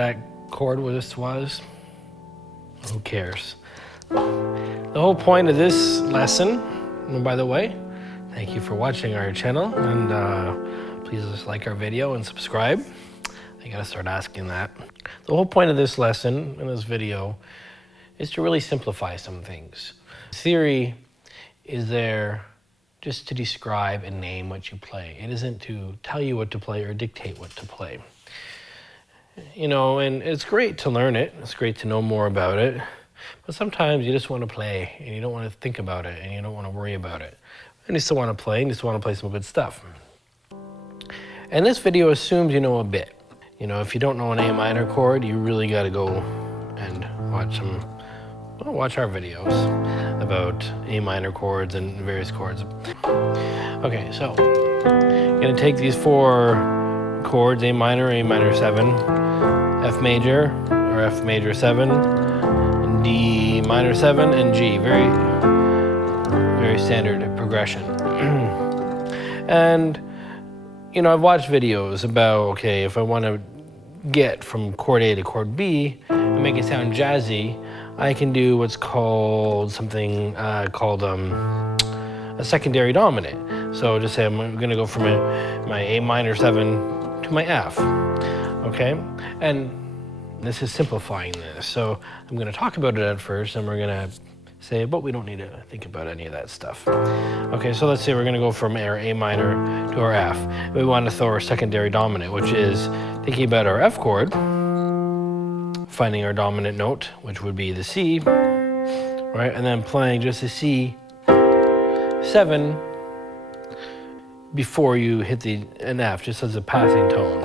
that chord this was? Who cares? The whole point of this lesson, and by the way, thank you for watching our channel, and please just like our video and subscribe. I gotta start asking that. The whole point of this lesson and this video is to really simplify some things. Theory is there just to describe and name what you play. It isn't to tell you what to play or dictate what to play. You know, and it's great to learn it. It's great to know more about it. But sometimes you just want to play and you don't want to think about it and you don't want to worry about it. And you still want to play and you still want to play some good stuff. And this video assumes you know a bit. You know, if you don't know an A minor chord, you really got to go and watch our videos about A minor chords and various chords. Okay, so I'm going to take these 4 chords, A minor 7, F major or F major 7, D minor 7, and G. Very, very standard progression. And, you know, I've watched videos about, okay, if I want to get from chord A to chord B and make it sound jazzy, I can do what's called something called a secondary dominant. So just say I'm going to go from my A minor 7 to my F, okay? And this is simplifying this. So I'm going to talk about it at first, and we're going to say, but we don't need to think about any of that stuff. Okay, so let's say we're going to go from our A minor to our F. We want to throw our secondary dominant, which is thinking about our F chord, finding our dominant note, which would be the C, right? And then playing just a C7 before you hit an F, just as a passing tone.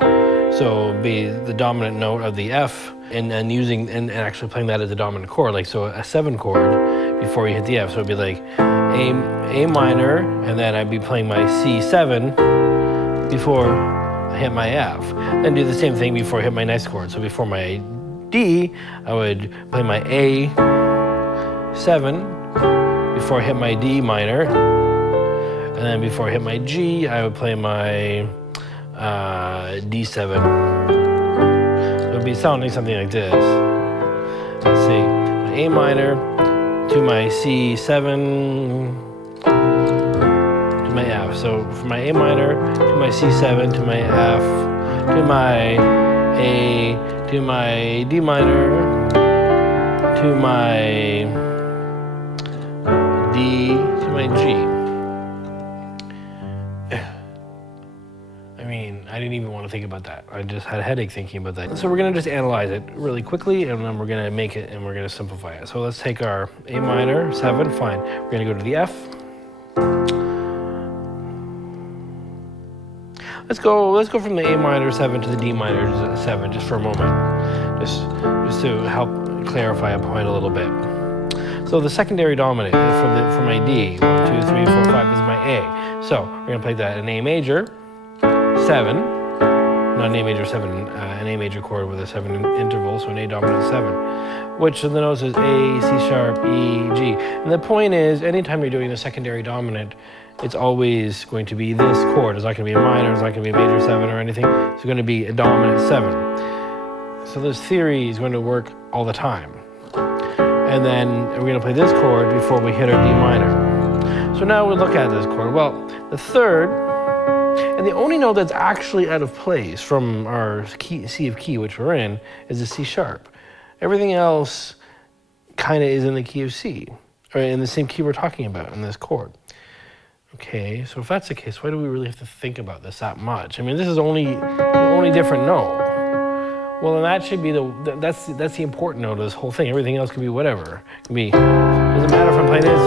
So be the dominant note of the F, and actually playing that as a dominant chord, like so a 7 chord before you hit the F. So it'd be like A minor, and then I'd be playing my C7 before I hit my F. Then do the same thing before I hit my next chord. So before my D, I would play my A7 before I hit my D minor, and then before I hit my G, I would play my D7. So it would be sounding something like this. Let's see, my A minor to my C7 to my F. So from my A minor to my C7 to my F to my A to my D minor to my D to my G. I didn't even want to think about that. I just had a headache thinking about that. So we're going to just analyze it really quickly, and then we're going to make it and we're going to simplify it. So let's take our A minor 7, fine. We're going to go to the F. Let's go from the A minor 7 to the D minor 7 just for a moment. Just to help clarify a point a little bit. So the secondary dominant for my D, 1, 2, 3, 4, 5 is my A. So we're going to play that in A major 7, not an A major 7, an A major chord with a 7 interval, so an A dominant 7, which the notes is A, C sharp, E, G. And the point is, anytime you're doing a secondary dominant, it's always going to be this chord. It's not going to be a minor, it's not going to be a major 7 or anything. It's going to be a dominant 7. So this theory is going to work all the time. And then we're going to play this chord before we hit our D minor. So now we look at this chord. Well, the third, and the only note that's actually out of place from our key, C of key, which we're in, is the C sharp. Everything else kind of is in the key of C, or in the same key we're talking about in this chord. Okay, so if that's the case, why do we really have to think about this that much? I mean, this is the only different note. Well, and that should be that's the important note of this whole thing. Everything else can be whatever. It can be, doesn't matter if I'm playing this.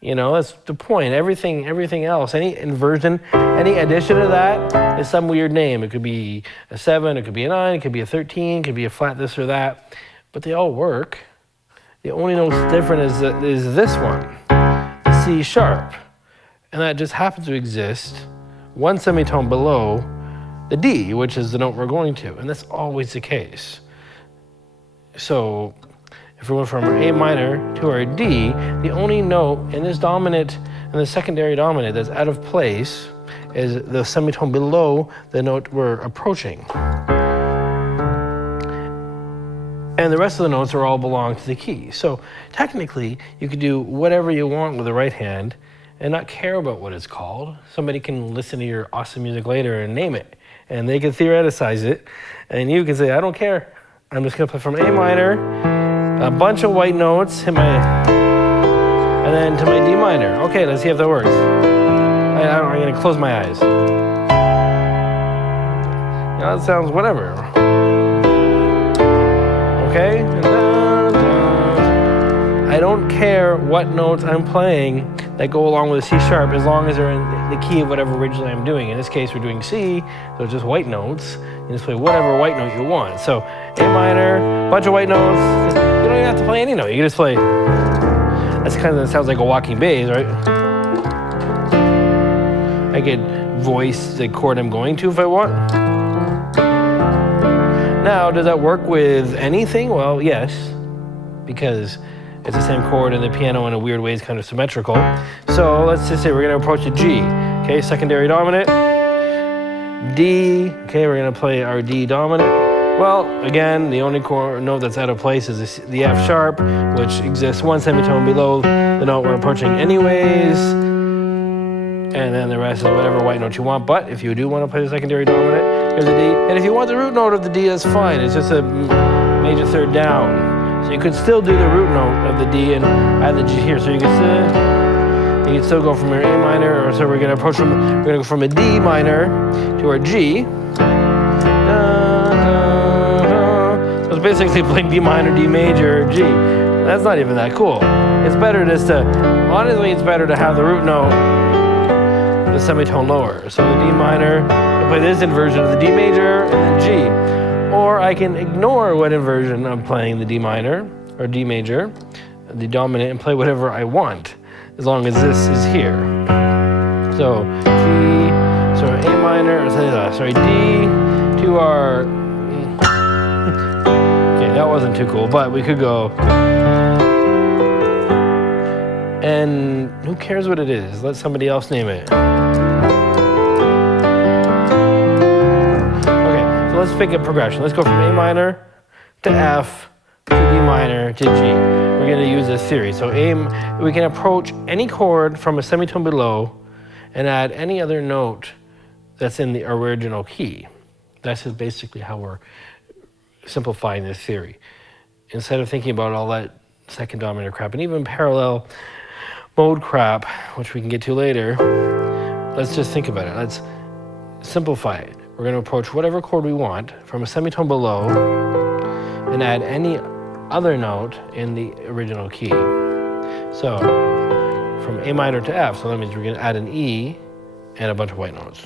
You know, that's the point. Everything else, any inversion, any addition to that is some weird name. It could be a 7, it could be a 9, it could be a 13, it could be a flat this or that, but they all work. The only note that's different is this one, the C sharp, and that just happens to exist one semitone below the D, which is the note we're going to, and that's always the case. So if we went from our A minor to our D, the only note in this dominant and the secondary dominant that's out of place is the semitone below the note we're approaching. And the rest of the notes are all belong to the key. So technically, you could do whatever you want with the right hand and not care about what it's called. Somebody can listen to your awesome music later and name it, and they can theoreticize it, and you can say, I don't care. I'm just gonna play from A minor, a bunch of white notes, hit my, and then to my D minor. Okay, let's see if that works. I'm gonna close my eyes. That sounds whatever. Okay? I don't care what notes I'm playing that go along with C sharp as long as they're in the key of whatever originally I'm doing. In this case, we're doing C, so it's just white notes. You just play whatever white note you want. So A minor, bunch of white notes. You don't even have to play any note. You can just play. That's kind of sounds like a walking bass, right? I could voice the chord I'm going to if I want. Now, does that work with anything? Well, yes, because it's the same chord and the piano in a weird way is kind of symmetrical. So let's just say we're going to approach a G. Okay, secondary dominant. D. Okay, we're going to play our D dominant. Well, again, the only note that's out of place is the F sharp, which exists one semitone below the note we're approaching anyways. And then the rest is whatever white note you want. But if you do want to play the secondary dominant, here's a D. And if you want the root note of the D, that's fine. It's just a major third down. So you could still do the root note of the D and add the G here. So you can still go from your A minor, or so we're gonna go from a D minor to our G. So it's basically playing D minor, D major, G. That's not even that cool. It's better honestly, it's better to have the root note the semitone lower. So the D minor, I play this inversion of the D major and then G. Or I can ignore what inversion I'm playing the D minor or D major, the dominant, and play whatever I want, as long as this is here. So G, A minor, D to our, okay, that wasn't too cool, but we could go, and who cares what it is? Let somebody else name it. Let's pick a progression. Let's go from A minor to F to D minor to G. We're going to use this theory. So we can approach any chord from a semitone below and add any other note that's in the original key. That's just basically how we're simplifying this theory. Instead of thinking about all that second dominant crap and even parallel mode crap, which we can get to later, let's just think about it. Let's simplify it. We're going to approach whatever chord we want from a semitone below and add any other note in the original key. So from A minor to F, so that means we're going to add an E and a bunch of white notes.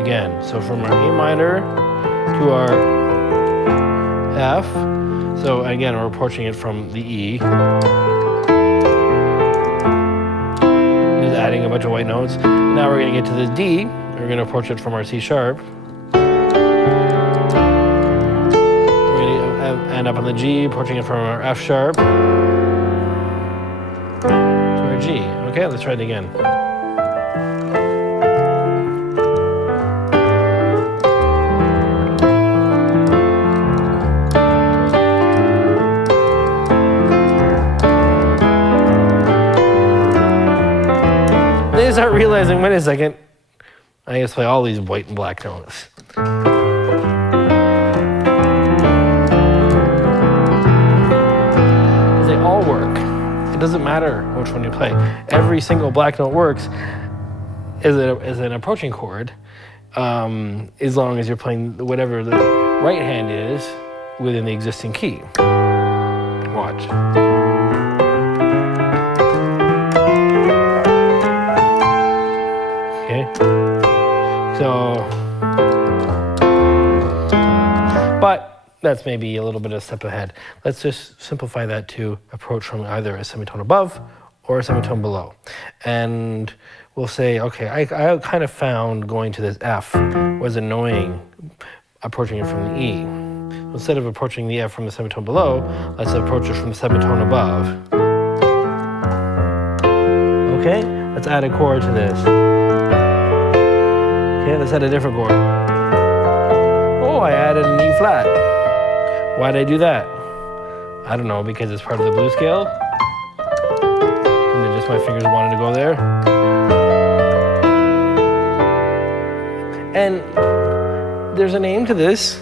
Again, so from our A minor to our F, so again, we're approaching it from the E. Just adding a bunch of white notes. Now we're going to get to the D. We're going to approach it from our C sharp. We're going to end up on the G, approaching it from our F sharp to our G. Okay, let's try it again. They start realizing, wait a second, I guess play all these white and black notes. Because they all work. It doesn't matter which one you play. Every single black note works as an approaching chord, as long as you're playing whatever the right hand is within the existing key. Watch. So, but that's maybe a little bit of a step ahead. Let's just simplify that to approach from either a semitone above or a semitone below. And we'll say, okay, I kind of found going to this F was annoying, approaching it from the E. Instead of approaching the F from the semitone below, let's approach it from the semitone above. Okay? let's add a chord to this. Okay, let's add a different chord. Oh, I added an E flat. Why did I do that? I don't know, because it's part of the blues scale. And then just my fingers wanted to go there. And there's a name to this.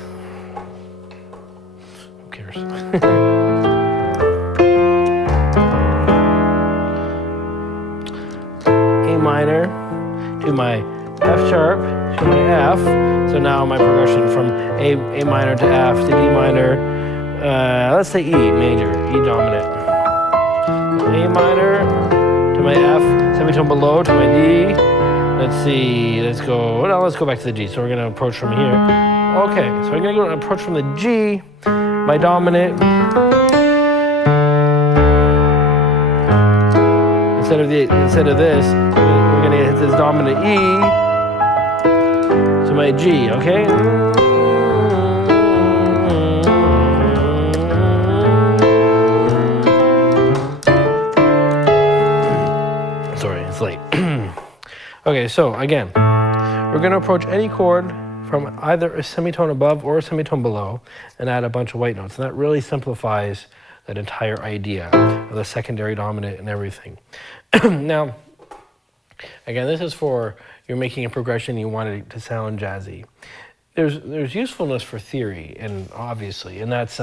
Who cares? A minor to my F sharp to my F. So now my progression from A minor to F to D minor. Let's say E major, E dominant. A minor to my F, semitone below to my D. Let's see, let's go back to the G. So we're gonna approach from here. Okay, so I'm gonna go approach from the G, my dominant. Instead of this, we're gonna hit this dominant E to my G, okay? Sorry, it's late. Okay, so again, we're going to approach any chord from either a semitone above or a semitone below and add a bunch of white notes. And that really simplifies that entire idea of the secondary dominant and everything. Now, again, this is for you're making a progression, you want it to sound jazzy. There's usefulness for theory, and obviously, and that's